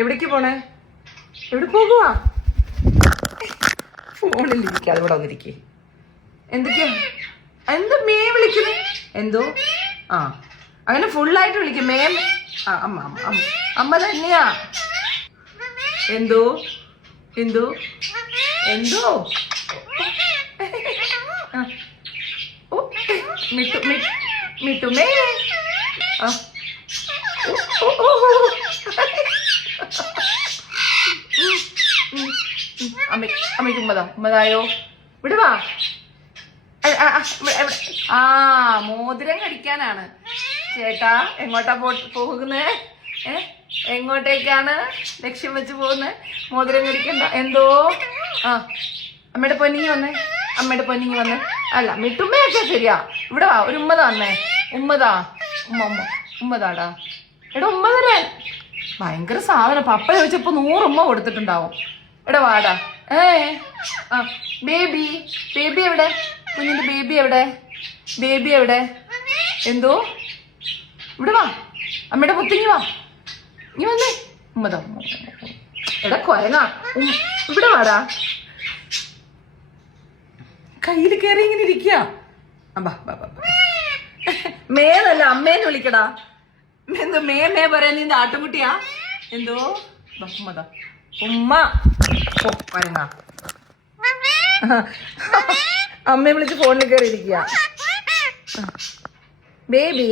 എവിടേക്ക് പോണേ? എവിടെ പോകുവാ? ഫോണിൽ ഇരിക്കാതെ ഇവിടെ വന്നിരിക്കേ. എന്തൊക്കെയാ? എന്തോ മേ വിളിക്കുന്നു? എന്തോ? ആ അങ്ങനെ ഫുള്ളായിട്ട് വിളിക്കും മേം. ആ അമ്മ അമ്മ അമ്മ അമ്മ തന്നെയാ. എന്തോ എന്തോ എന്തോ മിട്ടു മിട്ടുമേ. അമ്മയ്ക്ക് ഉമ്മതായോ? വിടുവാ. ആ മോതിരം കടിക്കാനാണ് ചേട്ടാ. എങ്ങോട്ടാ പോകുന്നേ? എങ്ങോട്ടേക്കാണ് ലക്ഷ്യം വെച്ച് പോകുന്നത്? മോതിരം കടിക്കണ്ട. എന്തോ? ആ അമ്മയുടെ പൊന്നിങ്ങി വന്നേ. അമ്മയുടെ പൊന്നിങ്ങി വന്നേ. അല്ല മിട്ടുമ്മയൊക്കെ ശരിയാ. ഇവിടെ വാ, ഒരു ഉമ്മതാ വന്നേ. ഉമ്മതാ. ഉമ്മതാടാ. എടാ ഉമ്മ തരാൻ. ഭയങ്കര സാധനം. പപ്പ ചോദിച്ചപ്പോ 100 ഉമ്മ കൊടുത്തിട്ടുണ്ടാവും. എടാ വാടാ. ആ ബേബി എവിടെ? കുഞ്ഞിന്റെ ബേബി എവിടെ? എന്തോ? ഇവിടെ വാ, അമ്മയുടെ പുത്തിങ്ങി വാ. നീ വന്നേ. ഉമ്മതാ. എടാ കൊരങ്ങാ, ഇവിടെ വാടാ. കയ്യിൽ കയറി ഇങ്ങനെ ഇരിക്കുക. മേന്നല്ല അമ്മേന്ന് വിളിക്കടാ. എന്തോ മേ പറയാൻ നീ ആട്ടുംകുട്ടിയാ? എന്തോ? ഉമ്മതാ. ഉമ്മ. ഓ കൊരങ്ങാ. അമ്മയെ വിളിച്ച് ഫോണിൽ കയറി ഇരിക്കുക. ബേബി